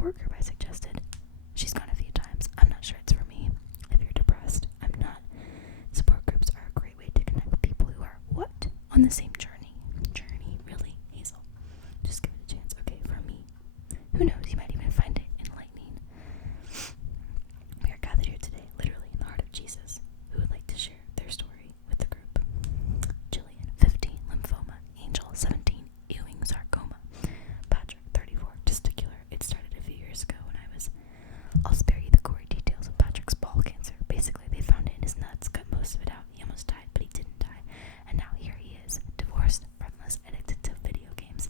support group I suggested. She's gone a few times. I'm not sure it's for me. If you're depressed, I'm not. Support groups are a great way to connect with people who are, what? On the same journey. Journey? Really, Hazel? Just give it a chance. Okay, for me. Who knows, you might even find it enlightening. We are gathered here today, literally in the heart of Jesus, who would like to share their story with the group. Jillian, 15, lymphoma. Angel, 17, Ewing sarcoma. Patrick, 34, testicular. It started a few years ago when I was... I'll spare you the gory details of Patrick's ball cancer. Basically, they found it in his nuts, cut most of it out. He almost died, but he didn't die. And now here he is, divorced, friendless, addicted to video games,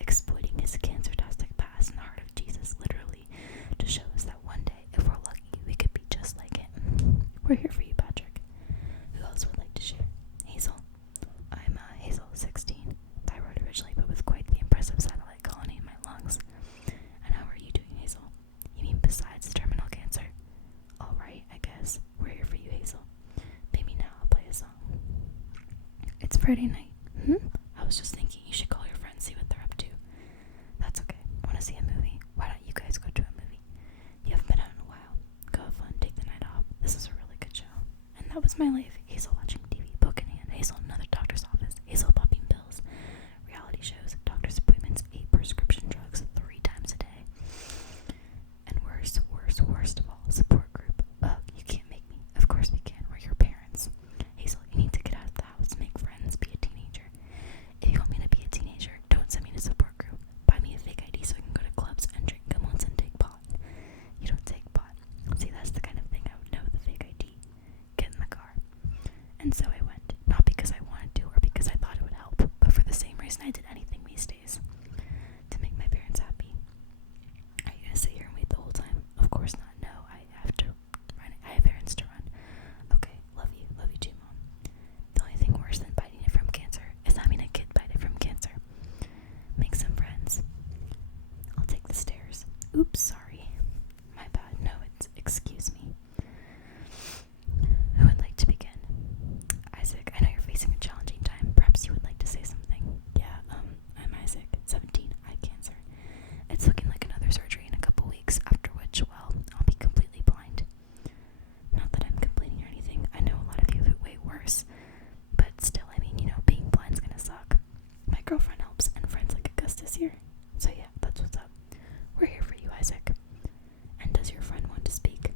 exploiting his cancer-tastic past in the heart of Jesus, literally, to show us that one day, if we're lucky, we could be just like him. We're here for you, Patrick. Who else would like to share? Hazel. I'm Hazel, 16, thyroid originally, but with quite the impressive satellite colony in my lungs. And how are you doing, Hazel? You mean besides terminal cancer? Alright, I guess. We're here for you, Hazel. Maybe now I'll play a song. It's Friday night. I was just thinking you should call your friends, see what they're up to. That's okay. Want to see a movie? Why don't you guys go to a movie? You haven't been out in a while. Go have fun, take the night off. This is a really good show. And that was my life. Hazel watching TV, book in hand. Hazel in another doctor's office. Hazel popping pills. Reality shows, doctor's appointments, 8 prescription drugs 3 times a day. And worst of all, support group. Ugh, you can't make me. Of course we can. We're your parents. Hazel, you need to get out of the house, make friends, be a teenager. If you want me to be a teenager, don't send me to support group. Buy me a fake ID so I can go to clubs and drink gumlets and take pot. You don't take pot. See, that's the kind of thing I would know with a fake ID. Get in the car. And so I went. Not because I wanted to or because I thought it would help, but for the same reason I did anything these days. To make my parents happy. Are you gonna sit here and wait the whole time? Of course not. No, I have to run. I have errands to run. Okay, love you too, Mom. The only thing worse than biting it from cancer is having a kid bite it from cancer. Make some friends. I'll take the stairs. Oops, sorry. My bad. No, it's excuse me. Who would like to begin? Isaac, I know you're facing a challenging time. Perhaps you would like to say something. Yeah, I'm Isaac, 17, eye cancer. It's looking like another surgery in a couple weeks, after which, well, I'll be completely blind. Not that I'm complaining or anything. I know a lot of you have it way worse. But still, I mean, being blind's gonna suck. My girlfriend helps, and friends like Augustus here. So yeah, that's what's up. We're here for you, Isaac. And does your friend want to speak?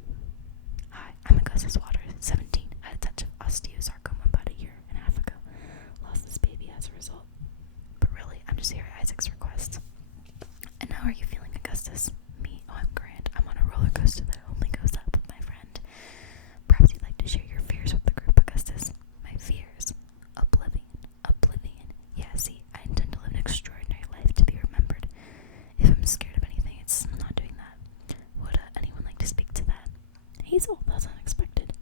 Hi, I'm Augustus Waters, 17. Had a touch of osteosarcoma about a year and a half ago. Lost this baby as a result. But really, I'm just here at Isaac's request. And how are you feeling, Augustus? Me? Oh, I'm grand. I'm on a roller coaster that only goes up with my friend. Perhaps you'd like to share your fears with the group, Augustus. My fears? Oblivion. Yeah, see, I intend to live an extraordinary life to be remembered. If I'm scared of anything, it's not doing that. Would anyone like to speak to that? Hazel, that's unexpected.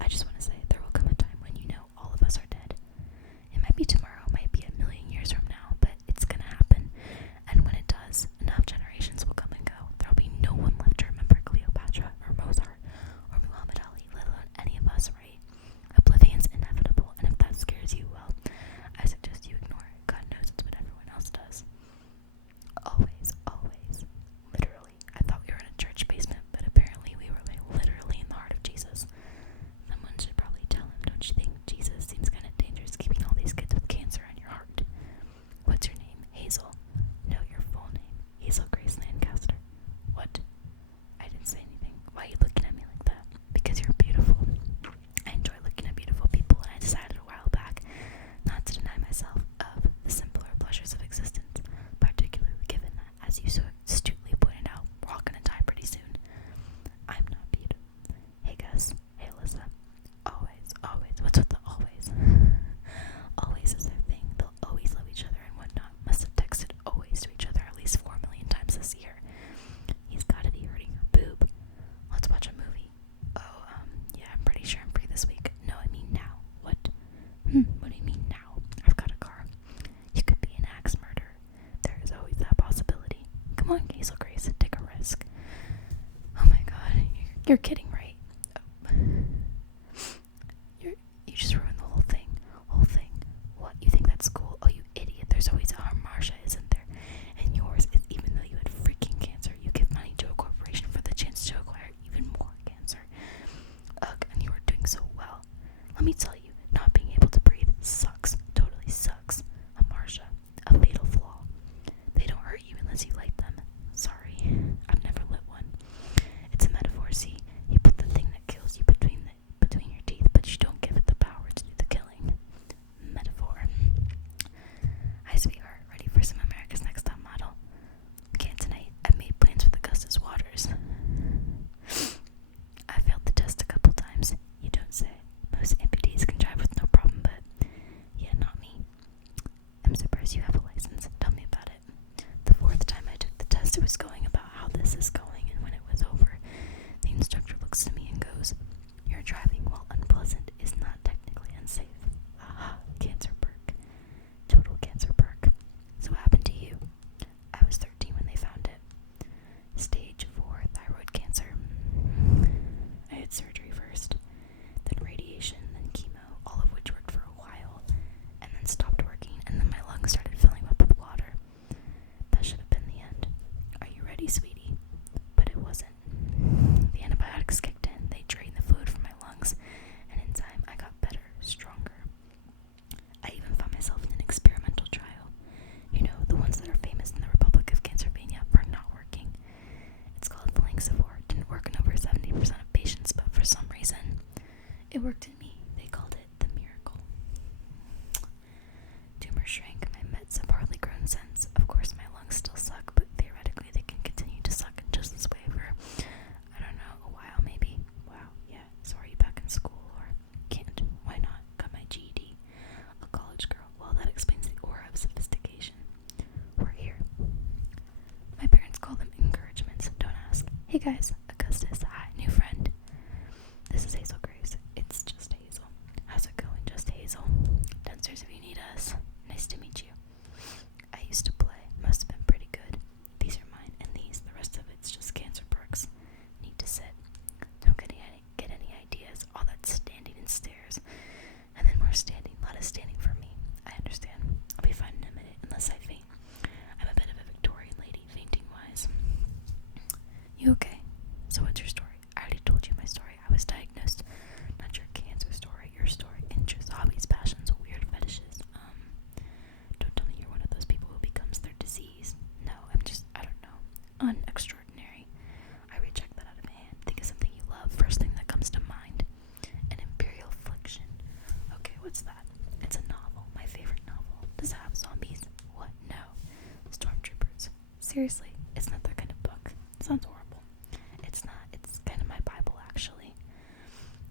I just want to say there will come a time when all of us are dead. It might be tomorrow, might be a million years from now, but it's gonna happen. And when it does, enough generations will come and go. There'll be no one left to remember Cleopatra or Mozart or Muhammad Ali, let alone any of us, right? Oblivion's inevitable, and if that scares you, well, I suggest you ignore it. God knows it's what everyone else does. Always. Literally. I thought we were in a church basement, but apparently we were literally in the heart of Jesus. Someone should probably tell him, don't you think? Jesus seems kind of dangerous keeping all these kids with cancer in your heart. What's your name? Hazel. No, your full name. Hazel Grace Lancaster. What? I didn't say anything. Why are you looking at me like that? Because you're beautiful. I enjoy looking at beautiful people, and I decided a while back not to deny myself of the simpler pleasures of existence, particularly given that, as you so astutely pointed out, we're all gonna die pretty soon. I'm not beautiful. Hey Gus. Hey Alyssa. Always. What's with the always? Always is their thing. They'll always love each other and whatnot. Must have texted always to each other at least 4 million times this year. He's gotta be hurting her boob. Let's watch a movie. Oh, yeah, I'm pretty sure I'm free this week. No, I mean now. What? What do you mean now? I've got a car. You could be an axe murderer. There is always that possibility. Come on, Hazel Grace, take a risk. Oh my god, you're kidding, right? You just ruined the whole thing. What? You think that's cool? Oh, you idiot. There's always a Marsha, isn't there? And yours is, even though you had freaking cancer, you give money to a Hey guys, Augustus, hi, new friend. This is Hazel Grace. It's just Hazel. How's it going, just Hazel? Downstairs if you need us. Nice to meet you. I used to play. Must have been pretty good. These are mine, and these, the rest of it's just cancer perks. Need to sit. Don't get any ideas. All that standing and stairs. And then more standing. A lot of standing for me. I understand. I'll be fine in a minute, unless I faint. I'm a bit of a Victorian lady, fainting-wise. You okay? So what's your story? I already told you my story. I was diagnosed. Not your cancer story, your story. Interests, hobbies, passions, weird fetishes. Don't tell me you're one of those people who becomes their disease. No, I'm just, I don't know, unextraordinary. I reject that out of hand. Think of something you love. First thing that comes to mind. An Imperial Affliction. Okay, what's that? It's a novel. My favorite novel. Does it have zombies? What? No. Stormtroopers. Seriously, it's not that kind of book. It sounds horrible. It's not. It's kind of my Bible, actually.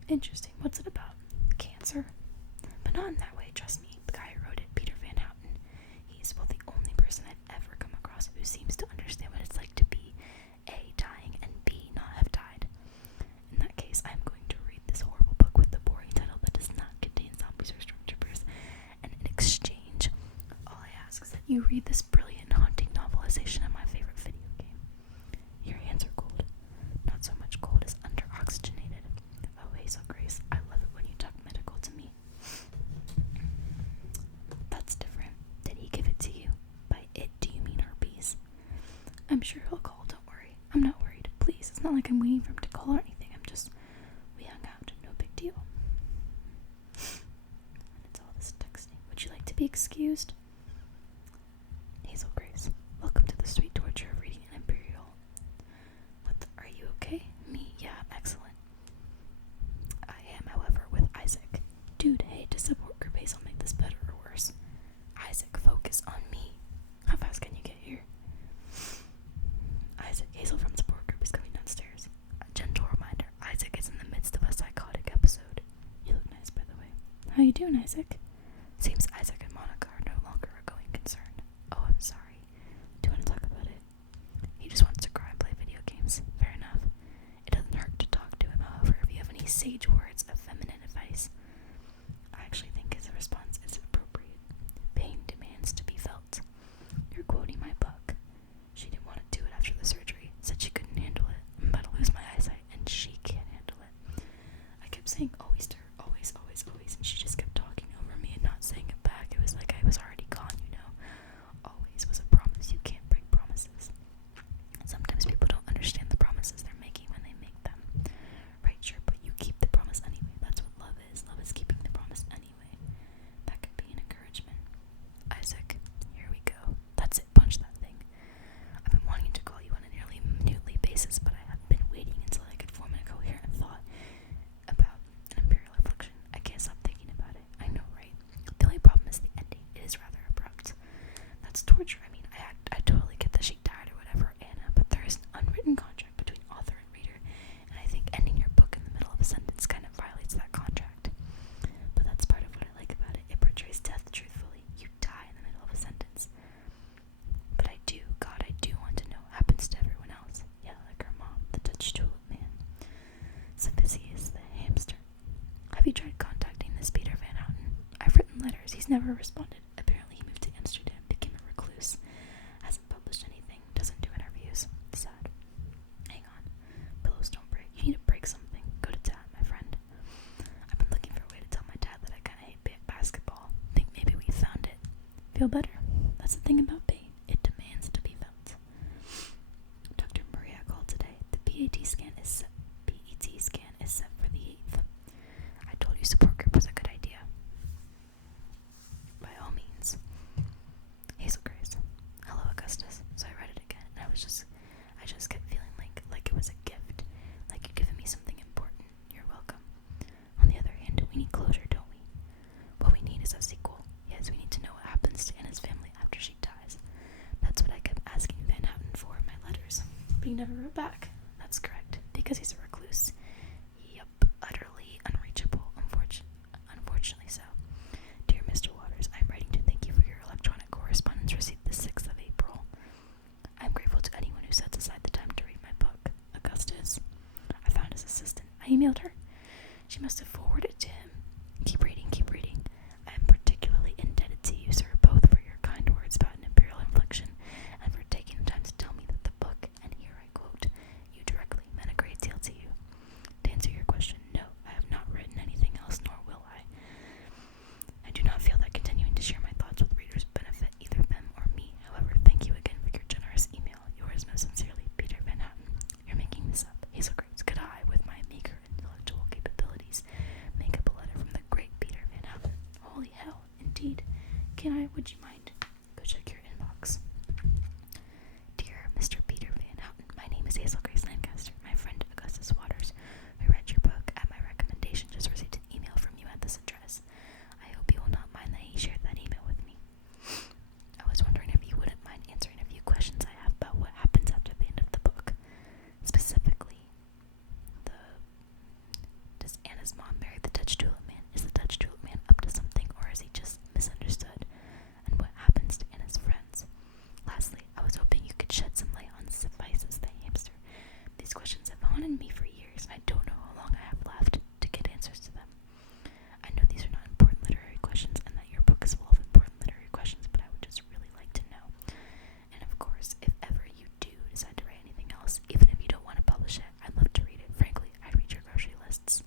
Interesting. What's it about? Cancer? But not in that way, trust me. The guy who wrote it, Peter Van Houten, he's, well, the only person I've ever come across who seems to understand what it's like to be A, dying, and B, not have died. In that case, I'm going to read this horrible book with the boring title that does not contain zombies or stormtroopers, and in exchange, all I ask is that you read this brilliant, haunting novelization of my favorite video game. Your hands are cold. Not so much cold as under-oxygenated. Oh, Hazel Grace, I love it when you talk medical to me. That's different. Did he give it to you? By it, do you mean herpes? I'm sure he'll call, don't worry. I'm not worried. Please, it's not like I'm waiting for him to call or anything. We hung out, no big deal. And it's all this texting. Would you like to be excused? Hazel Grace, welcome to the sweet torture of reading an Imperial. Are you okay? Me? Yeah, I'm excellent. I am, however, with Isaac. Dude, hey, does support group Hazel make this better or worse? Isaac, focus on me. How fast can you get here? Isaac, Hazel from support group is coming downstairs. A gentle reminder, Isaac is in the midst of a psychotic episode. You look nice, by the way. How you doing, Isaac? Seems Isaac and Monica are no longer a going concern. Oh, I'm sorry. Do you want to talk about it? He just wants to cry and play video games. Fair enough. It doesn't hurt to talk to him, however, if you have any sage words of feminine advice. I actually think his response is appropriate. Pain demands to be felt. You're quoting my book. She didn't want to do it after the surgery. Said she couldn't handle it. I'm about to lose my eyesight, and she can't handle it. I kept saying always to her, always, always, always, and she just kept talking over me and not saying it back. It was like I was already gone, you know. Always was a promise. You can't break promises. Sometimes people don't understand the promises they're making when they make them. Right, sure, but you keep the promise anyway. That's what love is. Love is keeping the promise anyway. That could be an encouragement. Isaac, here we go. That's it, punch that thing. I've been wanting to call you on a nearly minutely basis, but I have been waiting until I could form a coherent thought about an Imperial Affliction. I can't stop thinking about it. I know, right? The only problem is the ending. It is rather abrupt. That's torture. I mean, I totally get that she died or whatever, Anna, but there is an unwritten contract between author and reader, and I think ending your book in the middle of a sentence kind of violates that contract. But that's part of what I like about it. It portrays death truthfully. You die in the middle of a sentence. But I do want to know what happens to everyone else. Yeah, like her mom, the Dutch tulip man. Saphisius, the hamster. Have you tried contacting this Peter Van Houten? I've written letters. He's never responded. Apparently he moved to Amsterdam, became a recluse. Hasn't published anything, doesn't do interviews. Sad. Hang on. Pillows don't break. You need to break something. Go to Dad, my friend. I've been looking for a way to tell my dad that I kinda hate basketball. Think maybe we found it. Feel better? That's the thing about pain. It demands to be felt. Dr. Maria called today. The PET scan is set for the 8th. I told you support group was a good idea. By all means. Hazel Grace. Hello, Augustus. So I read it again, and I just kept feeling like it was a gift. Like you'd given me something important. You're welcome. On the other hand, we need closure, don't we? What we need is a sequel. Yes, we need to know what happens to Anna's family after she dies. That's what I kept asking Van Houten for in my letters. But he never wrote back. That's correct. Because he's a recluse. Yup. Utterly unreachable. Unfortunately so. Dear Mr. Waters, I'm writing to thank you for your electronic correspondence received the 6th of April. I'm grateful to anyone who sets aside the time to read my book. Augustus. I emailed her. She must have forwarded it to him. Keep reading, keep reading. I am particularly indebted to you, sir, both for your kind words about an imperial infliction and for taking the time to tell me that the book, and here I quote, you directly meant a great deal to you. To answer your question, no, I have not written anything else, nor will I. I do not feel that continuing to share my thoughts with readers benefit either them or me. However, thank you again for your generous email. Yours most sincerely, Peter Van Houten. You're making this up. Hazel Grace, could I, with my meager intellectual capabilities, make up a letter from the great Peter Van Houten? Holy hell, indeed. Can I? Would you mind? Go check your inbox. Dear Mr. Peter Van Houten, my name is Hazel Grace Lancaster. My friend Augustus Waters, who read your book at my recommendation, just received an email from you at this address. I hope you will not mind that he shared that email with me. I was wondering if you wouldn't mind answering a few questions I have about what happens after the end of the book. Specifically, does Anna's mom marry the Dutch tulip man? Is the Dutch tulip man up to something, or is he just misunderstood? And what happens to Anna's friends? Lastly, I was hoping you could shed some light on Suffices the hamster. These questions have haunted me for years, and I don't know how long I have left to get answers to them. I know these are not important literary questions, and that your book is full of important literary questions, but I would just really like to know. And of course, if ever you do decide to write anything else, even if you don't want to publish it, I'd love to read it. Frankly, I'd read your grocery lists.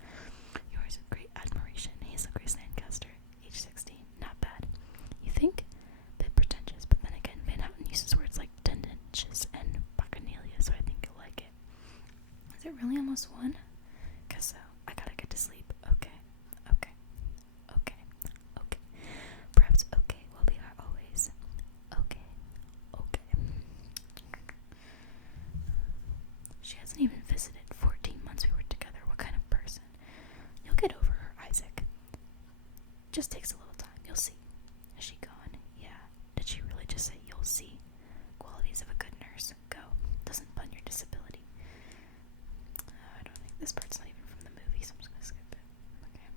Yours with great admiration, Hazel Grace Lancaster, age 16. Not bad. You think? Bit pretentious, but then again, Van Houten uses words like tendentious and bacchanalia, so I think you'll like it. Is it really almost 1? Guess so. I gotta get to sleep. Okay. Perhaps okay will be our always. Okay. She hasn't even visited 14 months we were together. What kind of person? You'll get over her, Isaac. Just takes a little time. You'll see. Is she gone? Yeah. Did she really just say you'll see? Qualities of a good nurse. Go. Doesn't pun your disability. I don't think this part's not even from the movie, so I'm just gonna skip it. Okay.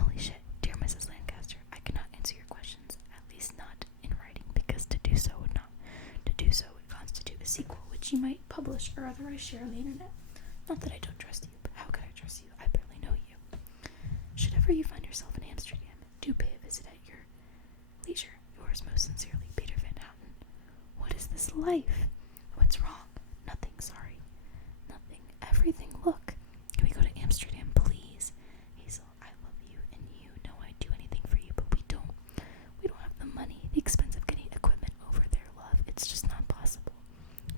Holy shit, dear Mrs. Lancaster, I cannot answer your questions, at least not in writing, because to do so would constitute a sequel, which you might publish or otherwise share on the internet. Not that I don't trust you, but how could I trust you? I barely know you. Should ever you find yourself in Amsterdam, do pay a visit at your leisure. Yours most sincerely, Peter Van Houten. What is this life? What's wrong? Nothing, sorry. Nothing. Everything. Look. Can we go to Amsterdam, please? Hazel, I love you, and you know I'd do anything for you, but we don't. We don't have the money. The expense of getting equipment over there, love. It's just not possible.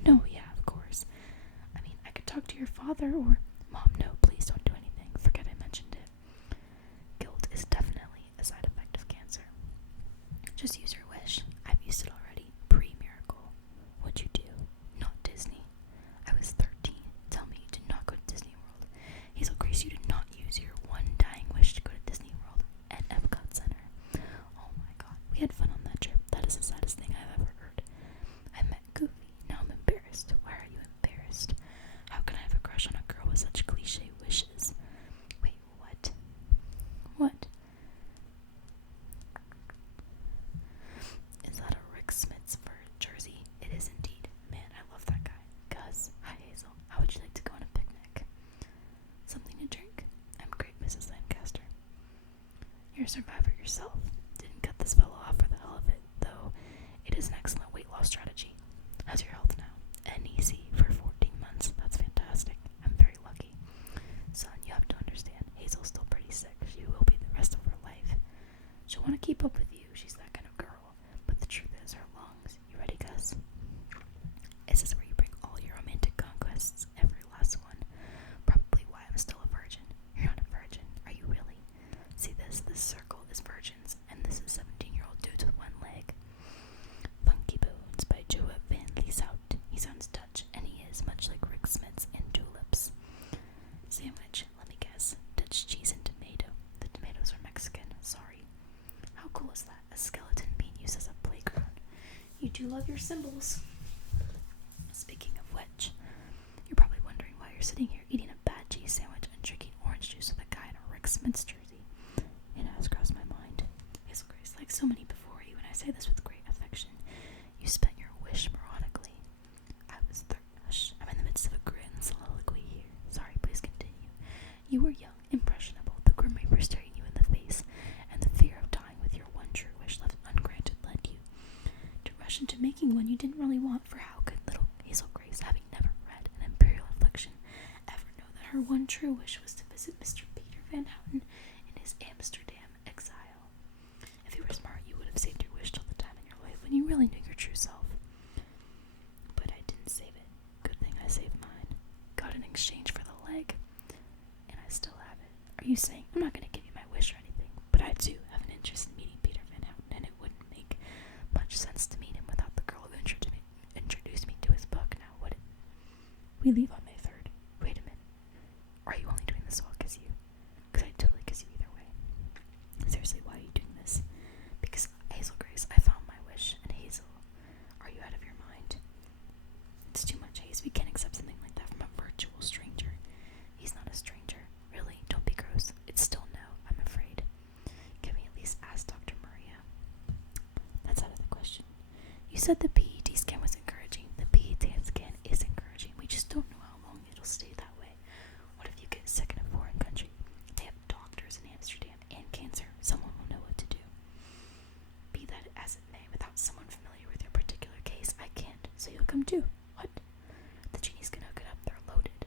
No, yeah, of course. I mean, I could talk to your father, or... Mom, no, please don't do anything. Forget I mentioned it. Guilt is definitely a side effect of cancer. Just use your wish. I've used it already. Pre-miracle. What'd you do? Not Disney. I was 13. Tell me you did not go to Disney World. Hazel Grace, you did not use your one dying wish to go to Disney World and Epcot Center. Oh my god. We had fun on that trip. That is the saddest thing I've ever heard. I met Goofy. Now I'm embarrassed. Why are you embarrassed? How can I have a crush on a girl with such cliche wishes? Wait, what? What? Is that a Rick Smith's for jersey? It is indeed. Man, I love that guy. Gus, hi Hazel. How would you like to go on a picnic? Something to drink? I'm great, Mrs. Lancaster. You're a survivor yourself. Didn't cut this fellow off for the hell of it, though it is an excellent weight loss strategy. How's your health now? NEC for 14 months. That's fantastic. I'm very lucky. Son, you have to understand, Hazel's still pretty sick. She will be the rest of her life. She'll want to keep up with you. She's that kind of girl. But the truth is, her lungs. You ready, Gus? Is this where you bring all your romantic conquests? Every last one. Probably why I'm still a virgin. You're not a virgin. Are you really? See this? This circle is virgins, and this is 17-year-old dudes with one leg. Funky Bones by Joe Van Lieshout. He sounds Dutch, and he is much like Rick Smith's in Tulips. Sandwich, let me guess. Dutch cheese and tomato. The tomatoes are Mexican. Sorry. How cool is that? A skeleton being used as a playground. You do love your symbols. Speaking of which, you're probably wondering why you're sitting here eating a bad cheese sandwich and drinking orange juice with a guy in a Rick Smith's jersey. It has crossed my mind. Hazel Grace, like so many before you, and I say this with great affection, you spent your wish moronically. I was hush, I'm in the midst of a grin soliloquy here. Sorry, her one true wish was to visit Mr. Peter Van Houten in his Amsterdam exile. If you were smart, you would have saved your wish till the time in your life when you really knew your true self. But I didn't save it. Good thing I saved mine. Got in exchange for the leg, and I still have it. Are you saying I'm not going to give you my wish or anything? But I do have an interest in meeting Peter Van Houten, and it wouldn't make much sense to meet him without the girl who introduced me to his book, now would it? We leave on May 3rd. Wait a minute. Are you only doing this all because you? Because I'd totally kiss you either way. Seriously, why are you doing this? Because Hazel Grace, I found my wish, and Hazel, are you out of your mind? It's too much, Haze. We can't accept something like that from a virtual stranger. He's not a stranger. Really, don't be gross. It's still no, I'm afraid. Can we at least ask Dr. Maria? That's out of the question. You said the PET scan was encouraging. The PET scan is encouraging. We just don't know how long it'll stay that way. What if you get sick in a foreign country? They have doctors in Amsterdam and cancer. Someone will know what to do. Be that as it may, without someone familiar with your particular case, I can't. So you'll come too. What? The genie's gonna hook it up. They're loaded.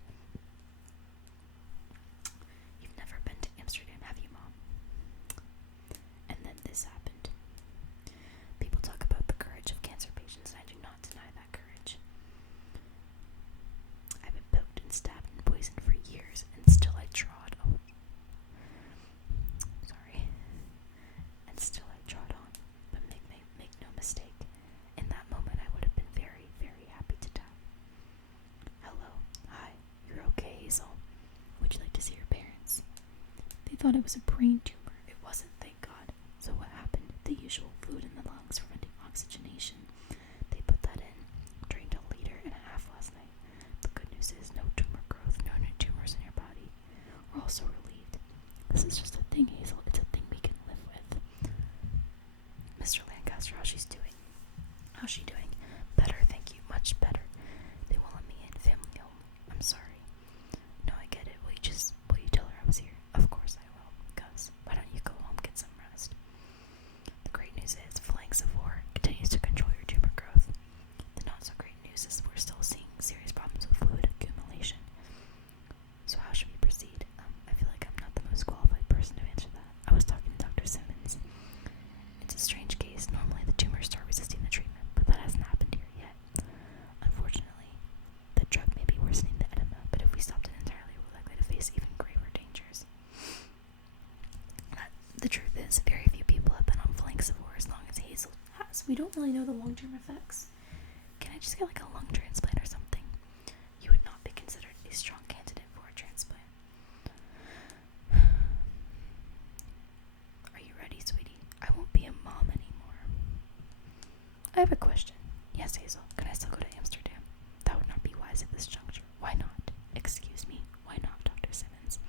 You've never been to Amsterdam, have you, Mom? And then this happened. People talk about the courage of cancer patients, and I do not deny that courage. I've been poked and stabbed and poisoned for years, and still I trod. Oh, sorry. And still I trod on. But make no mistake. In that moment, I would have been very, very happy to die. Hello. Hi. You're okay, Hazel? Would you like to see your parents? They thought it was a brain tumor. It wasn't, thank God. So what happened? The usual fluid in the lungs preventing oxygenation. They put that in. Drained 1.5 liters last night. The good news is no tumor growth, no new tumors in your body. We're all so relieved. This is just a thing, Hazel. It's a thing we can live with. Mr. Lancaster, how's she doing? How's she doing? Better, thank you. Much better. They won't let me in. Family home. I'm sorry. No, I get it. Will you tell her I was here? Of course I will. Gus, why don't you go home, get some rest? The great news is Flaxivore continues to control your tumor growth. The not so great news is we're still seeing serious problems with fluid accumulation. So how should we proceed? I feel like I'm not the most qualified person to answer that. I was talking to Dr. Simmons. It's a strange case. Normally the tumors start resisting the treatment, but that hasn't happened here yet. Unfortunately, the drug may be worsening the edema, but if we stopped it entirely, we're likely to face even graver dangers. The truth is, very few people have been on Flaxivore as long as Hazel has. We don't really know the long-term effects. Can I just get like a lung transplant or something? You would not be considered a strong candidate for a transplant. Are you ready, sweetie? I won't be a mom anymore. I have a question. Yes, Hazel. Can I still go to Amsterdam? That would not be wise at this juncture. Why not? Excuse me. Why not, Dr. Simmons?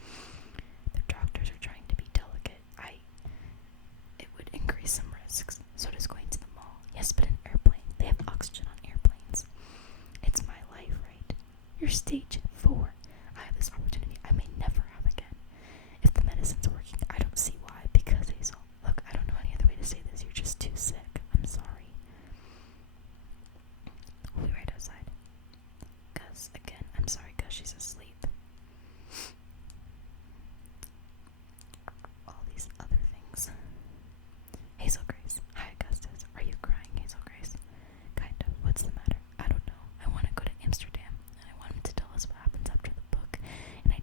The doctors are trying to be delicate. It would increase some risks. So does going to the mall. Yes, but an airplane. They have oxygen on airplanes. It's my life, right? You're stage 4. I have this opportunity I may never have again. If the medicine's working, I don't see why. Because, Hazel, look, I don't know any other way to say this. You're just too sick. I'm sorry. We'll be right outside. Gus, again, I'm sorry, Gus, she's asleep. All these other things. Hazel Grace. Hi, Augustus. Are you crying, Hazel Grace? Kind of. What's the matter? I don't know. I want to go to Amsterdam, and I want him to tell us what happens after the book, and I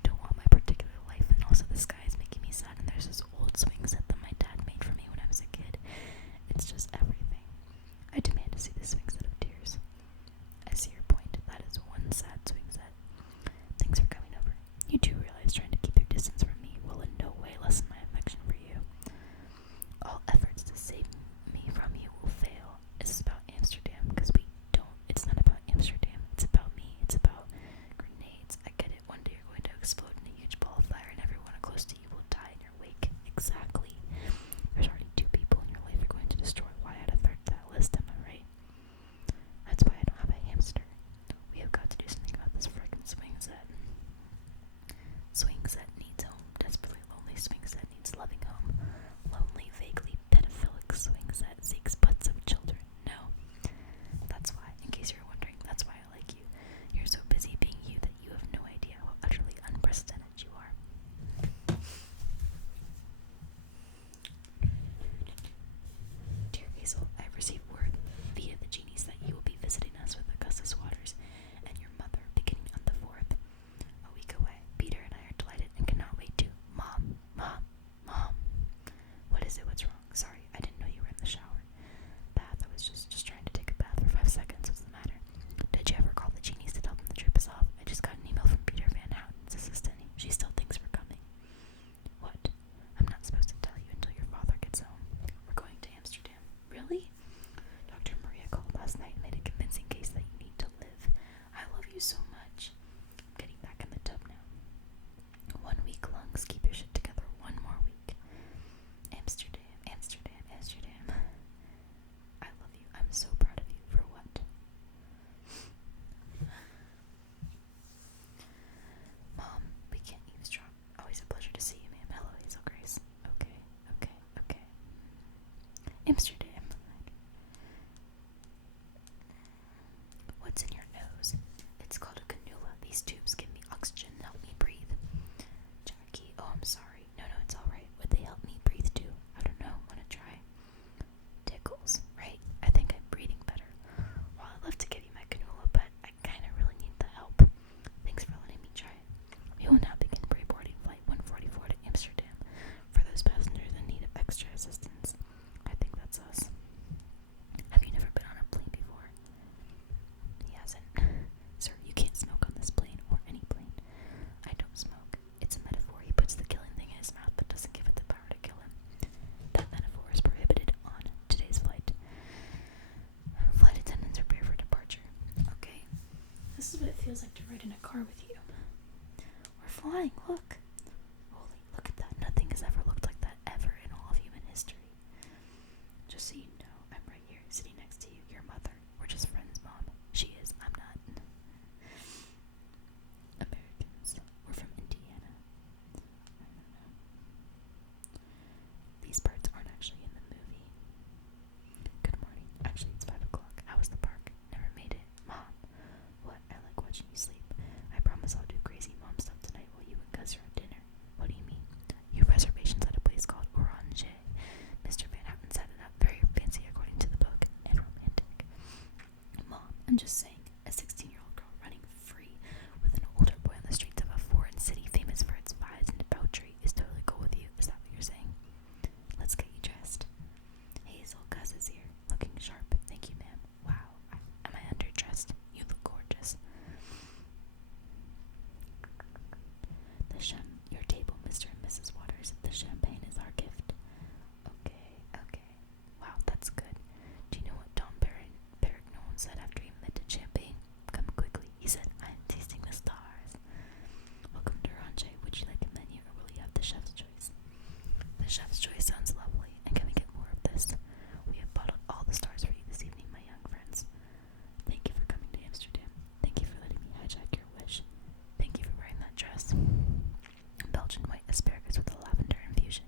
ride in a car with you. We're flying, look. Holy, look at that. Nothing has ever looked like that ever in all of human history. Just so you know, I'm right here, sitting next to you, your mother. We're just friends, Mom. She is, I'm not. Americans. We're from Indiana. I don't know. These parts aren't actually in the movie. Good morning. Actually, it's 5 o'clock. How was the park? Never made it. Mom. What? I like watching you sleep. I promise I'll do crazy mom stuff tonight while you and Gus are at dinner. What do you mean? You have reservations at a place called Orange. Mr. Van Houten set it up very fancy according to the book, and romantic. Mom, I'm just saying, a 16-year-old girl running free with an older boy on the streets of a foreign city famous for its vibes and debauchery is totally cool with you. Is that what you're saying? Let's get you dressed. Hazel, Gus is here, looking sharp. Thank you, ma'am. Wow, am I underdressed? You look gorgeous. Your table, Mr. and Mrs. Waters. The champagne is our gift. Okay. Wow, that's good. Do you know what Tom Perignon said after he lifted champagne? Come quickly, he said. I am tasting the stars. Welcome to Orange. Would you like a menu or will you have the chef's choice? The chef's choice sounds lovely. And can we get more of this? We have bottled all the stars for you this evening, my young friends. Thank you for coming to Amsterdam. Thank you for letting me hijack your wish. Thank you for wearing that dress. Belgian white asparagus with a lavender infusion.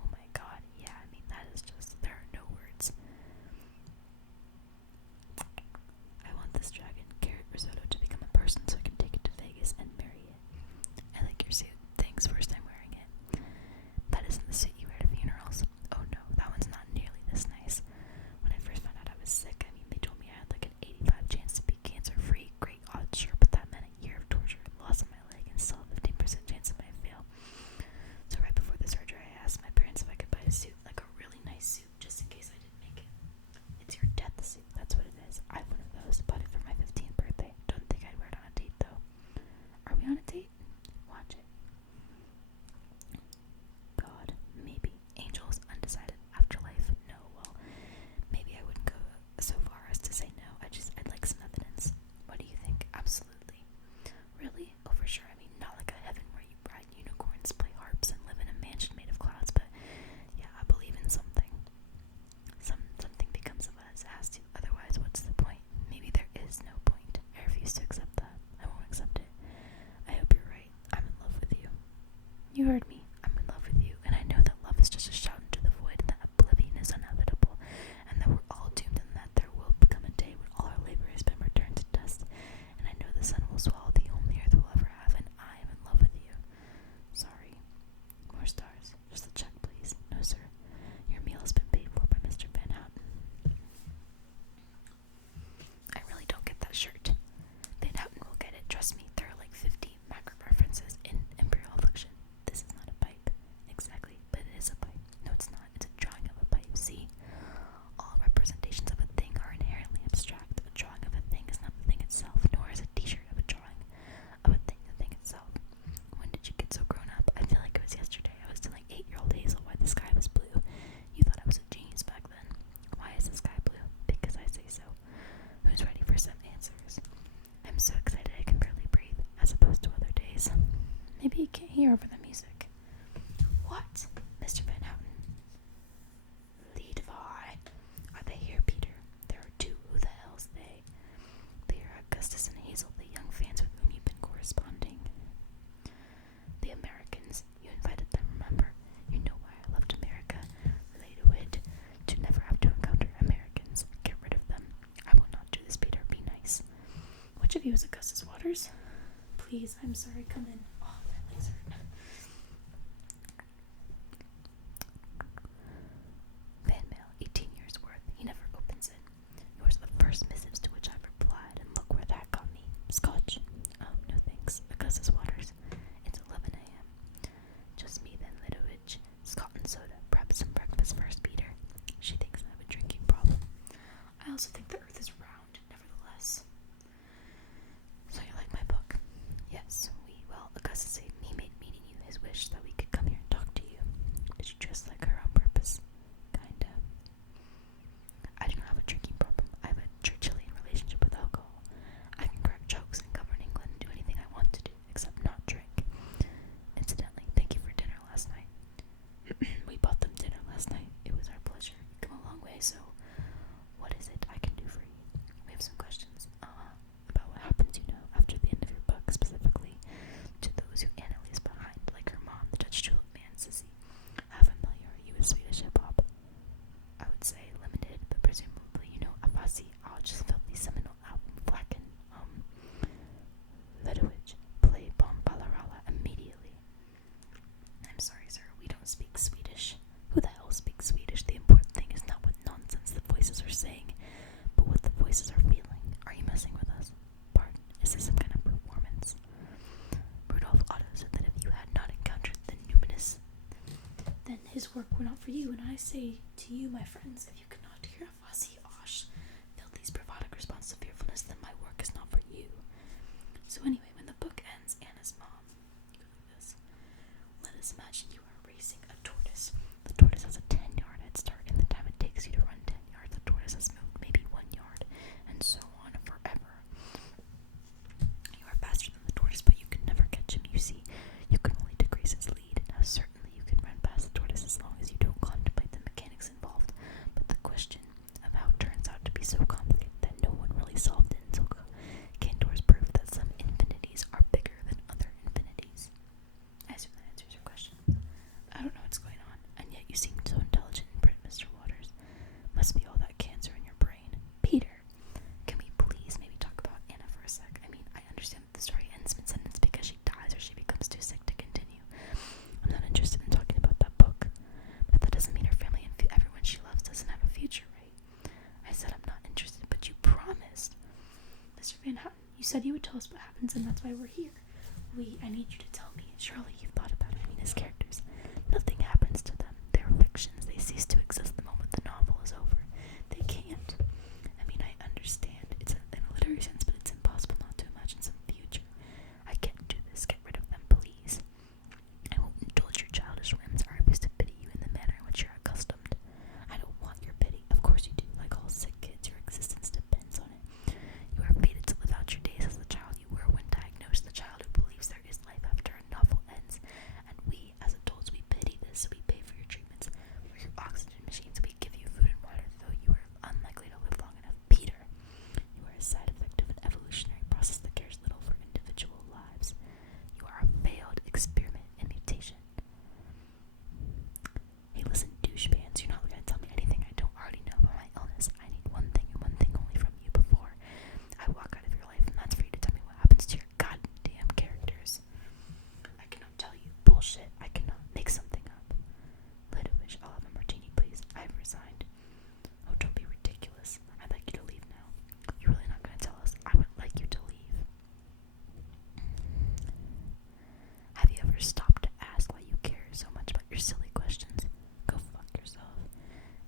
Oh my god, yeah, I mean that is just, there are no words. I want this dragon carrot risotto to become a person so I can take it to Vegas and marry it. I like your suit. Thanks, first time wearing it. That isn't the suit you wear to funerals. Oh no, that one's not nearly this nice. When I first found out I was sick, I mean they told me I had like an 85 chance to be cancer free. Great odds, sure, but that meant a year of torture, loss of my leg, and still a 15% chance I might fail. So right before the surgery, I asked my parents if I could buy a suit, like a really nice suit, just in case I didn't make it. It's your death suit, that's what it is. I have one of those, bought it for my 15th birthday. Don't think I'd wear it on a date, though. Are we on a date? Watch it. God, maybe. Angels, undecided. Afterlife? No, well, maybe I wouldn't go so far as to say no. I'd like some evidence. What do you think? Absolutely. Really? Oh, for sure. I mean, not like a heaven where you ride unicorns, play harps, and live in a mansion made of clouds, but yeah, I believe in something. Something becomes of us. It has to. Otherwise, what's the point? Maybe there is no point. I refuse to accept that. I won't accept it. I hope you're right. I'm in love with you. You heard me. I'm in love with you, and I know that love is just a shout into the void, and that oblivion is inevitable, and that we're all doomed, and that there will become a day when all our labor has been returned to dust, and I know the sun will swallow the only earth we'll ever have, and I am in love with you. Sorry. More stars. Just a check, please. No, sir. Your meal has been paid for by Mr. Van Houten. I really don't get that shirt. Van Houten will get it. Trust me, there are like 50 macro references in Imperial Affliction. This is not a pipe. Exactly, but it is a pipe. No, it's not. It's a drawing of a pipe. See? All representations of a thing are inherently abstract. A drawing of a thing is not the thing itself, nor is a t-shirt of a drawing of a thing the thing itself. When did you get so grown up? I feel like it was yesterday. I was telling 8-year-old Hazel why the sky was blue. You thought I was a genius back then. Why is the sky blue? Because I say so. Who's ready for some answers? I'm so excited I can barely breathe, as opposed to other days. Maybe you can't hear over the music. What? Mr. Van Houten. Leadvar. Are they here, Peter? There are two. Who the hell's they? They are Augustus and Hazel, the young fans with whom you've been corresponding. The Americans. You invited them, remember? You know why I loved America. Later to never have to encounter Americans. Get rid of them. I will not do this, Peter. Be nice. Which of you is Augustus Waters? Please, I'm sorry. Come in. Oh, my legs hurt. Fan mail, 18 years worth. He never opens it. Yours are the first missives to which I've replied, and look where that got me. Scotch. Oh, no thanks. Augustus Waters. It's 11 a.m. Just me then, Lidowich. Scott and soda. Perhaps some breakfast first, Peter. She thinks I have a drinking problem. I also think the earth is round, nevertheless. So you like my book? Yes, well, Augustus said he made meeting you his wish that we could come here and talk to you. Did you dress like her on purpose? Kinda. I do not have a drinking problem. I have a Churchillian relationship with alcohol. I can crack jokes and govern England and do anything work were not for you, and I say to you, my friends, if you cannot hear a fussy osh, filthy sporadic response to fearfulness, then my work is not for you. So anyway, when the book ends, Anna's mom, go like this. Let us imagine you are racing a tortoise. The tortoise has a 10-yard head start. In the time it takes you to run 10 yards, the tortoise has moved maybe 1 yard, and so on forever. You are faster than the tortoise, but you can never catch him. You see, you can only decrease his lead. Now, certainly you can run past the tortoise as long as you don't contemplate the mechanics involved, but the question of how it turns out to be so complicated that no one really solved it until Cantor's proof that some infinities are bigger than other infinities. I assume that answers your question. I don't know what's going on, and yet you seem so intelligent and bright, Mr. Waters. Must be all that cancer in your brain. Peter, can we please maybe talk about Anna for a sec? I mean, I understand that the story ends mid-sentence because she dies or she becomes too sick to continue. I'm not interested in talking about that book, but that doesn't mean her family and everyone she loves doesn't have a future, right? I said I'm not interested, but you promised. Mr. Van Houten, you said you would tell us what happens, and that's why we're here. I need you to tell me. Surely you've thought about it. I mean, as characters, nothing happens to them. They're fictions. They cease to exist the moment the novel is over. They can't. I mean, I understand. It's in a literary sense, but it's impossible not to imagine some future. I can't do this. Get rid of them, please. I won't indulge your childish whims. I refuse to pity you in the manner in which you're accustomed. I don't want your pity. Of course you do. Like all sick kids, your existence depends on it. You are fated to live out your days as the child you were when diagnosed, the child who believes there is life after a novel ends. And we, as adults, we pity this. We pay for your treatments, for your oxygen machines. We give you food and water, though you are unlikely to live long enough. Peter, you are a side effect of an evolutionary process that cares little for individual lives. You are a failed experiment in mutation. Hey, listen, douchebands, you're not going to tell me anything I don't already know about my illness. I need one thing and one thing only from you before I walk out of your life, and that's for you to tell me what happens to your goddamn characters. I cannot tell you. Bullshit. I cannot make something up. Lidovish, I'll have a martini, please. I've resigned. Oh, don't be ridiculous. I'd like you to leave now. You're really not going to tell us? I would like you to leave. Have you ever stopped to ask why you care so much about your silly questions? Go fuck yourself.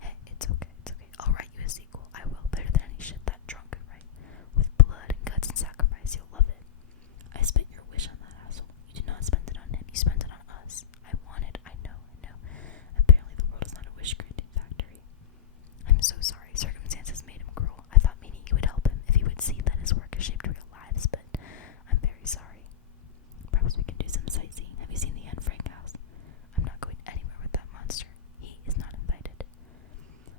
Hey, it's okay, it's okay. I'll write you a sequel. I will. Better than any shit that drunk could write. With blood and guts and sacrifice, you'll love it. I spent your wish on that asshole. You did not spend it on him. You spent it on us. I wanted. I know. Apparently the world is not a wish-granting factory. I'm so sorry. Circumstances made him cruel. I thought maybe you would help him if he would see that his work has shaped real lives, but I'm very sorry. Perhaps we can do some sightseeing. Have you seen the Anne Frank house? I'm not going anywhere with that monster. He is not invited.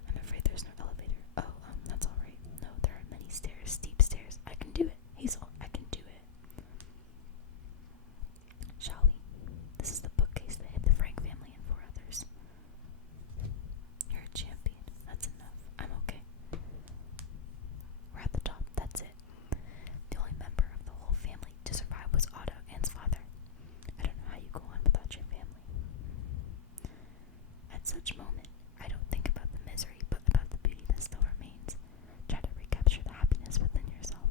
I'm afraid there's no elevator. Oh, that's alright. No, there are many stairs, steep stairs. I can do it. Hazel, I can do it. Shall we? This is the bookcase that hid the Frank family and 4 others. You're a champion. That's enough. I'm okay. We're at the top. That's it. The only member of the whole family to survive was Otto, Anne's father. I don't know how you go on without your family. At such moment, I don't think about the misery, but about the beauty that still remains. Try to recapture the happiness within yourself.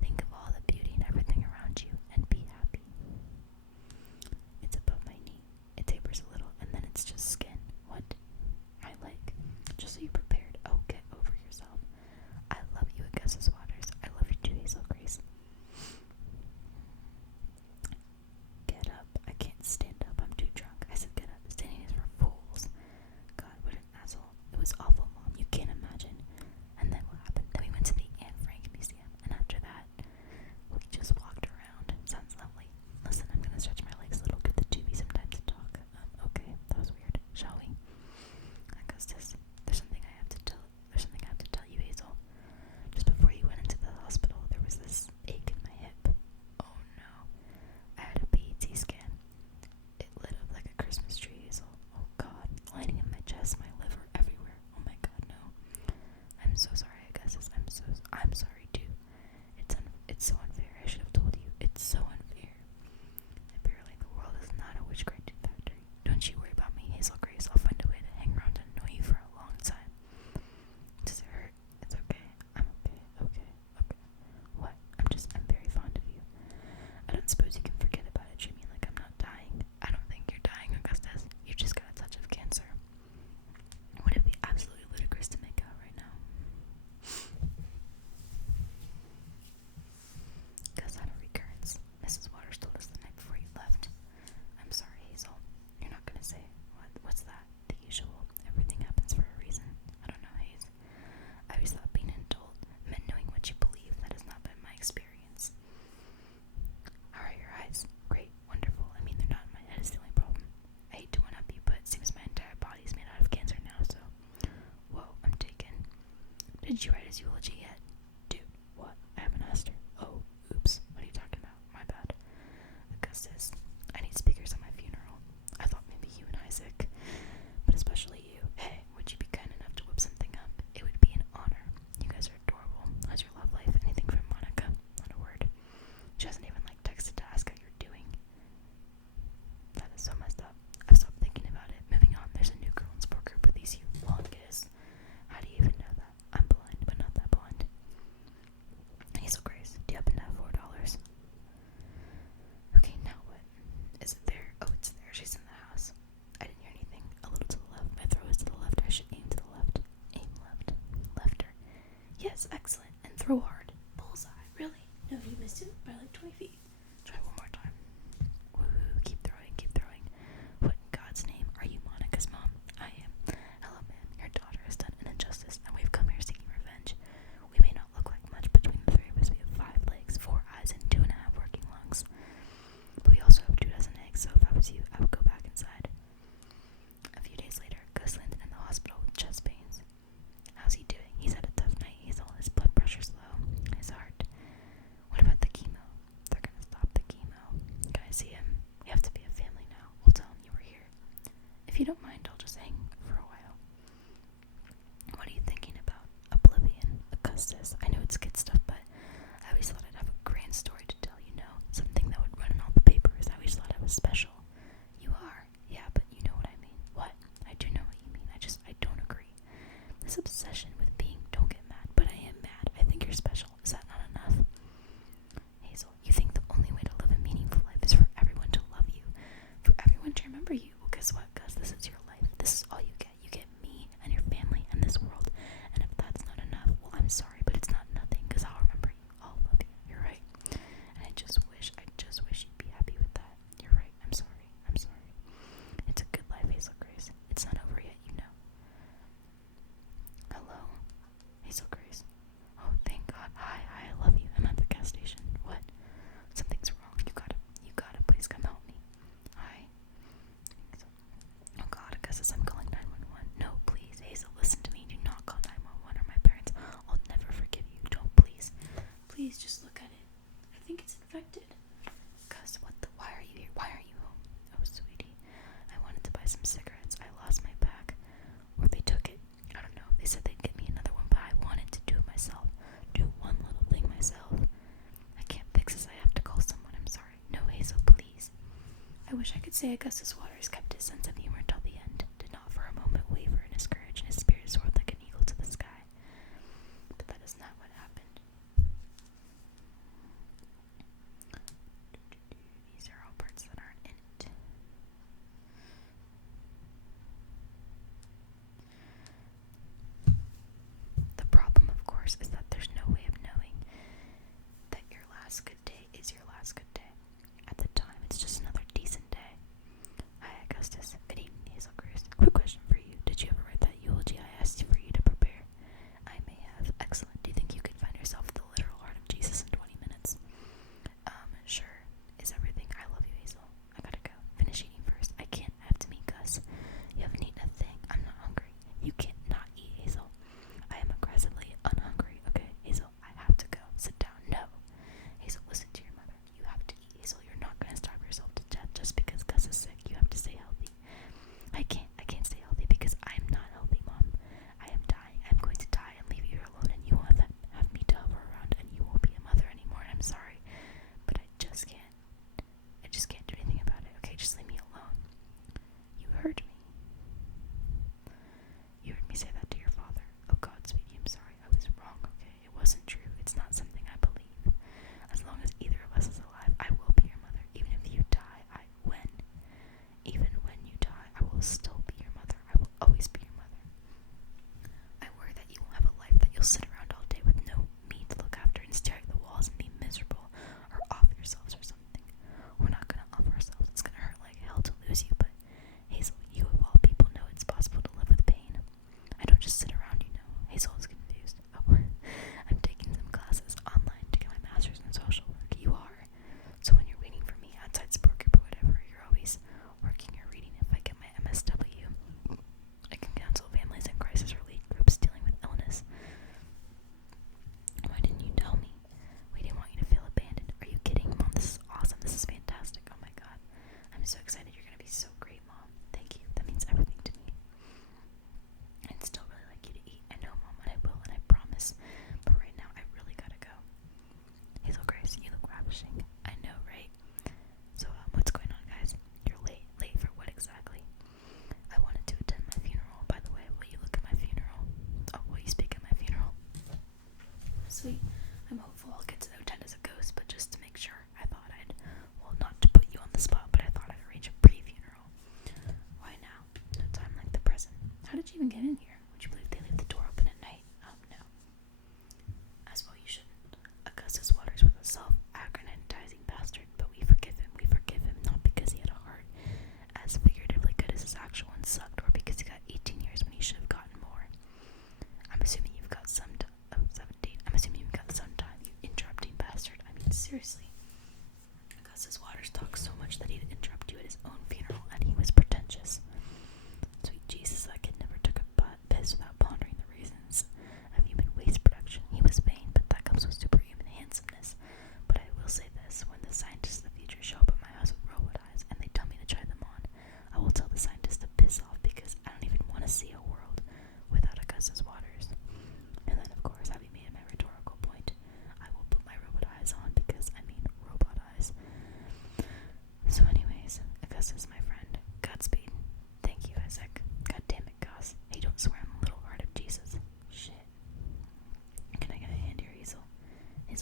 Think of all the beauty and everything around you, and be happy. It's above my knee. It tapers a little, and then it's just skin. What? I like. Just so you're prepared. Oh, get over yourself. I love you, Augustus Waters. I love you too, Hazel Grace. Get up. I can't stand up. I'm too drunk. I said get up. Standing is for fools. God, what an asshole. It was awful, Mom. You can't imagine. And then what happened? Then we went to the Anne Frank Museum, and after that, we just walked around. Sounds lovely. Listen, I'm gonna stretch my legs a little. Give the doobie some time to talk. Okay, that was weird. Shall Did you write his eulogy yet? Dude, what? I haven't asked her. Oh, oops. What are you talking about? My bad. Augustus, I need speakers at my funeral. I thought maybe you and Isaac, but especially you. Hey, would you be kind enough to whip something up? It would be an honor. You guys are adorable. How's your love life? Anything from Monica? Not a word. She hasn't even texted to ask how you're doing. That is so messed up. I've stopped thinking about it. Moving on, there's a new girl in support group with these humongous. How do you even know that? I'm blind, but not that blind. Hazel Grace, do you happen to have $4? Okay, now what? Is it there? Oh, it's there. She's in the house. I didn't hear anything. A little to the left. My throw is to the left. I should aim to the left. Aim left. Lefter. Yes, excellent. And throw hard. Bullseye. Really? No, you missed it by 20 feet. Try one more time. Woohoo. Keep throwing. Keep throwing. What in God's name? Are you Monica's mom? I am. Hello, ma'am. Your daughter has done an injustice, and we've come here seeking revenge. We may not look like much between the three of us. We have 5 legs, 4 eyes, and 2.5 working lungs. But we also have 2 dozen eggs, so if I was you, I would go back inside. A few days later, Gus landed in the hospital with chest pains. How's he doing? He's had a tough night. His blood pressure's low. His heart. What about the chemo? They're gonna stop the chemo. Can I see him? We have to be a family now. We'll tell him you were here. If you don't mind, I'll just hang for a while. What are you thinking about? Oblivion. Augustus. I know it's kid stuff, but I always thought I'd have a grand story to tell, something that would run in all the papers. I always thought I was special. You are. Yeah, but you know what I mean. What? I do know what you mean. I don't agree. This obsession with being, don't get mad, but I am mad. I think you're special. Is that not enough? Hazel, you think the only way to live a meaningful life is for everyone to love you, for everyone to remember you? Well, guess what, Gus? This is your life. This is all you get. You get me and your family and this world. And if that's not enough, well, I'm sorry, but it's not nothing, because I'll remember you. I'll love you. You're right. And I just wish you'd be happy with that. You're right. I'm sorry. It's a good life, Hazel Grace. It's not over yet, Hello? Hazel Grace. Oh, thank God. Hi, I love you. I'm at the gas station. What? Something's wrong. You gotta please come help me. Hi. Oh God, Augustus, I'm calling 911. No, please, Hazel, listen to me. Do not call 911 or my parents. I'll never forgive you. Don't, please. Please, just look at it. I think it's infected. Gus, why are you here? Why aren't you home? Oh, sweetie. I wanted to buy some cigarettes. I lost my pack. Or they took it. I don't know. They said they'd get me another one, but I wanted to do it myself. Do one little thing myself. I can't fix this. I have to call someone. I'm sorry. No, Hazel, please. I wish I could say Augustus Waters kept his sense of humor till the end, did not for a moment waver in his courage, and his spirit soared like an eagle to the sky. But that is not what happened. These are all parts that aren't in it. The problem, of course, is that there's no way of knowing that your last good day is your last good day. At the time, it's just another decent day. Hi, Augustus. Good evening, Hazel Grace. Quick question for you. Did you ever write that eulogy I asked for you to prepare? I may have. Excellent. Do you think you could find yourself the literal heart of Jesus in 20 minutes? Sure. Is everything? I love you, Hazel. I gotta go. Finish eating first. I can't. I have to meet Gus. You haven't eaten a thing. I'm not hungry. You can't not eat, Hazel. I am aggressively unhungry. Okay, Hazel, I have to go. Sit down. No. Hazel, listen to your mother. You have to eat, Hazel. You're not gonna starve yourself to death just because Gus is sick. You have to stay healthy. I can't stay healthy because I'm not healthy, Mom. I am dying. I'm going to die and leave you alone, and you won't have me to hover around, and you won't be a mother anymore, and I'm sorry. But I just can't do anything about it. Okay, just leave me alone. You heard me. You heard me say that to your father. Oh God, sweetie, I'm sorry. I was wrong, okay? It wasn't true. It's not something I believe. As long as either of us is alive, I will be your mother. Even if you die, even when you die, I will still be your mother. I will always be your mother. I worry that you won't have a life that you'll sit around all day with no me to look after and stare at the walls and be miserable or off yourselves or something. We're not gonna off ourselves. It's gonna hurt like hell to lose you, but Hazel, you of all people know it's possible to live with pain. I don't just sit around, Hazel is confused. Oh, I'm taking some classes online to get my master's in social work. You are. So when you're waiting for me outside support group or whatever, you're always working or reading. If I get my MSW,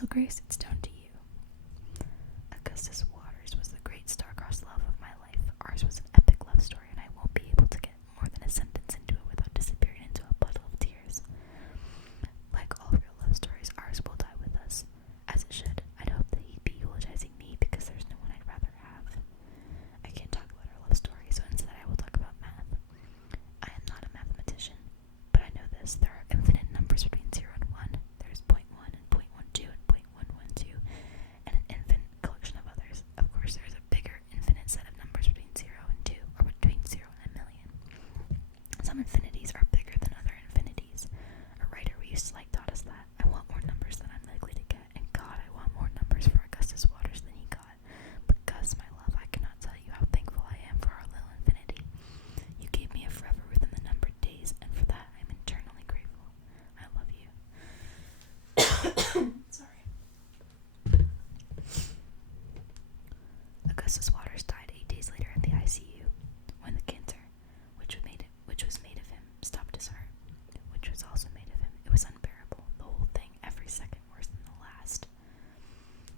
So, Grace, it's down to you. Augustus Waters was the great star-crossed love of my life. Ours was an epic love story, and I won't be able to get more than a sentence into it without disappearing into a puddle of tears. Like all real love stories, ours will die with us, as it should. I'd hope that he'd be eulogizing me because there's no one I'd rather have. I can't talk about our love story, so instead I will talk about math. I am not a mathematician, but I know this. There are infinite numbers between 0 and 1. There's 0.1 and 0.12 and 0.112, and an infinite collection of others. Of course, there's a bigger infinite set of numbers between 0 and 2, or between 0 and a million. Some infinities are bigger than other infinities. A writer we used to like taught us that. I want more numbers than I'm likely to get, and God, I want more numbers for Augustus Waters than he got. Because, my love, I cannot tell you how thankful I am for our little infinity. You gave me a forever within the numbered days, and for that I am eternally grateful. I love you. Sorry. Augustus Waters died 8 days later in the ICU when the cancer, which was made of him, stopped his heart, which was also made of him. It was unbearable, the whole thing, every second worse than the last.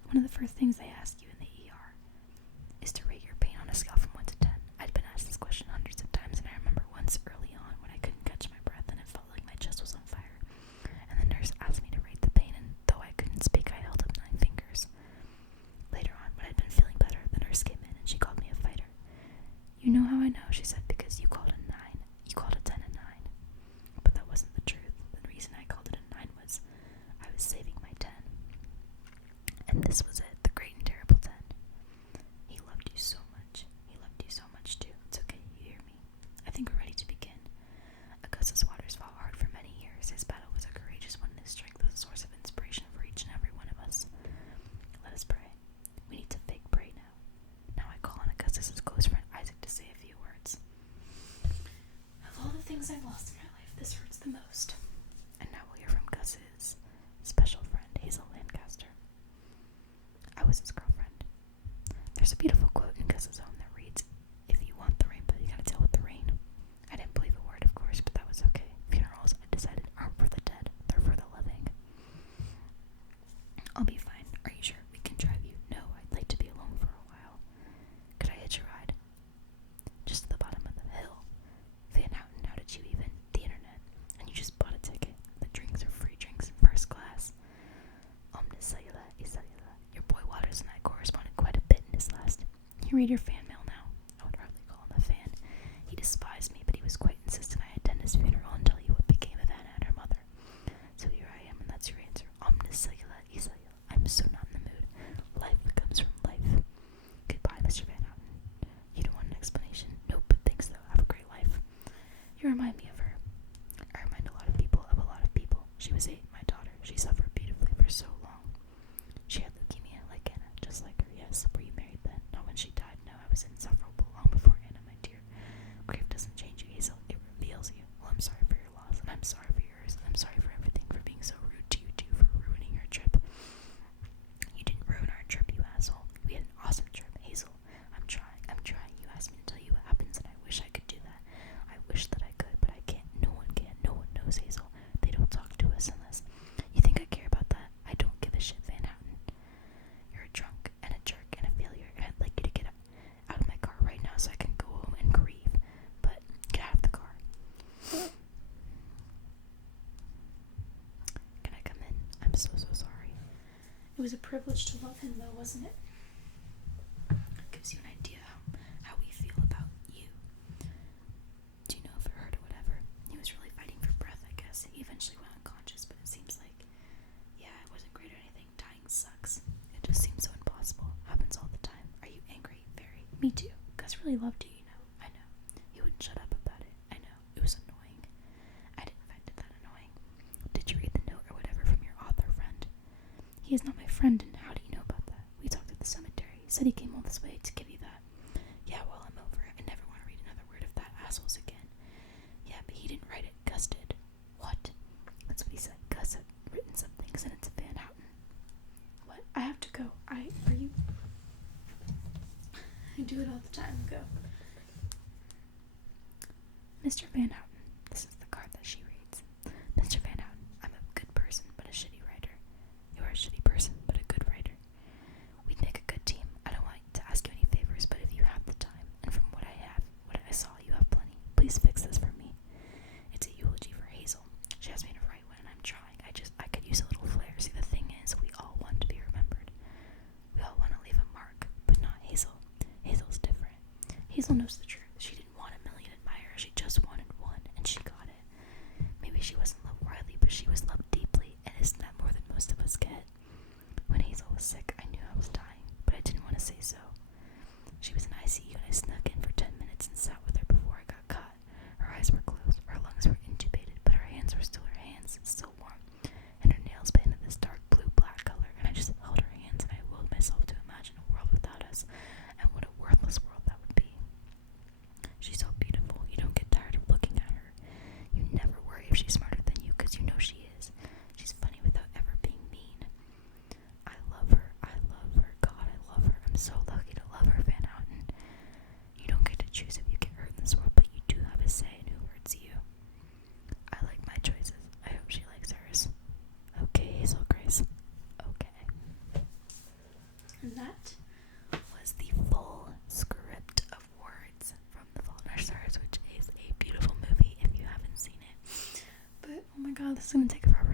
One of the first things they ask you in the ER is to rate your pain on a scale from 1 to 10. I'd been asked this question hundreds of times, and I remember once early on when I couldn't catch my breath and it felt like my chest was on fire. And the nurse asked me to rate the pain, and though I couldn't speak, I held up 9 fingers. Later on, when I'd been feeling better, the nurse came in and she called me a fighter. You know how I know, she said, because you called a 9. You called a 10 a 9. But that wasn't the truth. The reason I called it a 9 was I was saving my 10. And this was it, the great and terrible 10. He loved you so much. He loved you so much too. It's okay, you hear me. I think we're ready to begin. Augustus Waters fought hard for many years. His battle was a courageous one, and his strength was a source of inspiration for each and every one of us. Let us pray. We need to fake pray now. Now I call on Augustus's close friend Isaac to say a few words. Of all the things I've lost in my life, this hurts the most. And now we'll hear from Gus's special friend, Hazel Lancaster. I was his girlfriend. There's a beautiful quote in Gus's own that reads, "If you want the rainbow, you gotta deal with the rain." I didn't believe a word, of course, but that was okay. Funerals, I decided, aren't for the dead, they're for the living. I'll be fine. Are you sure? We can drive you. No, I'd like to be alone for a while. Could I hitch a ride? Just to the bottom of the hill. Van Houten, how did you even? The internet. And you just bought a ticket. The drinks are free drinks, first class. Omnis cellula e cellula. Your boy Waters and I corresponded quite a bit in his last. You read your fan mail now. I would hardly call him a fan. He despised me, but he was quite insistent I attend his funeral and tell you what became of Anna and her mother. So here I am, and that's your answer. Omnis cellula e cellula. I'm so not in the mood. Life comes from life. Goodbye, Mr. Van Houten. You don't want an explanation? Nope, but thanks though. Have a great life. You remind me of her. I remind a lot of people of a lot of people. She was 8, my daughter. She suffered beautifully for so long. She had leukemia, like Anna, just like her. Yes, were you married then? Not when she died. No, I was insufferable long before Anna, my dear. Grief doesn't change you, Hazel. It reveals you. Well, I'm sorry for your loss, and I'm sorry for yours, and I'm sorry for everything, for being so rude to you, too, for ruining your trip. You didn't ruin our trip, you asshole. We had an awesome trip, Hazel. I'm trying. You asked me to tell you what happens, and I wish I could do that. I wish that I could, but I can't. No one can. No one knows, Hazel. They don't talk to us unless... You think I care about that? I don't give a shit, Van Houten. You're a drunk, and a jerk, and a failure, and I'd like you to get out of my car right now so I can go home and grieve. But get out of the car. Can I come in? I'm so sorry. It was a privilege to love him, though, wasn't it? Gives you an idea how we feel about you. Do you know if it hurt or whatever? He was really fighting for breath, I guess. He eventually went unconscious, but it seems like, yeah, it wasn't great or anything. Dying sucks. It just seems so impossible. Happens all the time. Are you angry? Very. Me too. Gus really loved you, you know. I know. He wouldn't shut up about it. I know. It was annoying. I didn't find it that annoying. Did you read the note or whatever from your author friend? He is not my friend, and how do you know about that? We talked at the cemetery. He said he came all this way to give you that. Yeah, well, I'm over it. I never want to read another word of that assholes again. Yeah, but he didn't write it. Gus did. What? That's what he said. Gus had written something, sent it to Van Houten. What? I have to go. Are you... I do it all the time. Go. Mr. Van Houten. This is the card that she reads. Mr. Van Houten, I'm a good person, but a shitty writer. You're a shitty person. Hazel knows the truth. She didn't want a million admirers. She just wanted one, and she got it. Maybe she wasn't loved widely, but she was loved deeply, and isn't that more than most of us get? When Hazel was sick, I knew I was dying, but I didn't want to say so. She was in ICU, and I snuck in for 10 minutes and sat with her before I got caught. Her eyes were closed, her lungs were intubated, but her hands were still her hands, still warm, and her nails painted this dark blue-black color, and I just held her hands, and I willed myself to imagine a world without us, and what a worthless world that would be. She's so beautiful, you don't get tired of looking at her. You never worry if she's smarter than you, because you know she is. She's funny without ever being mean. I love her, God, I love her. I'm so lucky to love her, Van Houten. You don't get to choose if you get hurt in this world, but you do have a say in who hurts you. I like my choices. I hope she likes hers. Okay, Hazel Grace. Okay. And that was the full script of words from The Fault in Our Stars, which is a beautiful movie if you haven't seen it. But oh my god, this is gonna take forever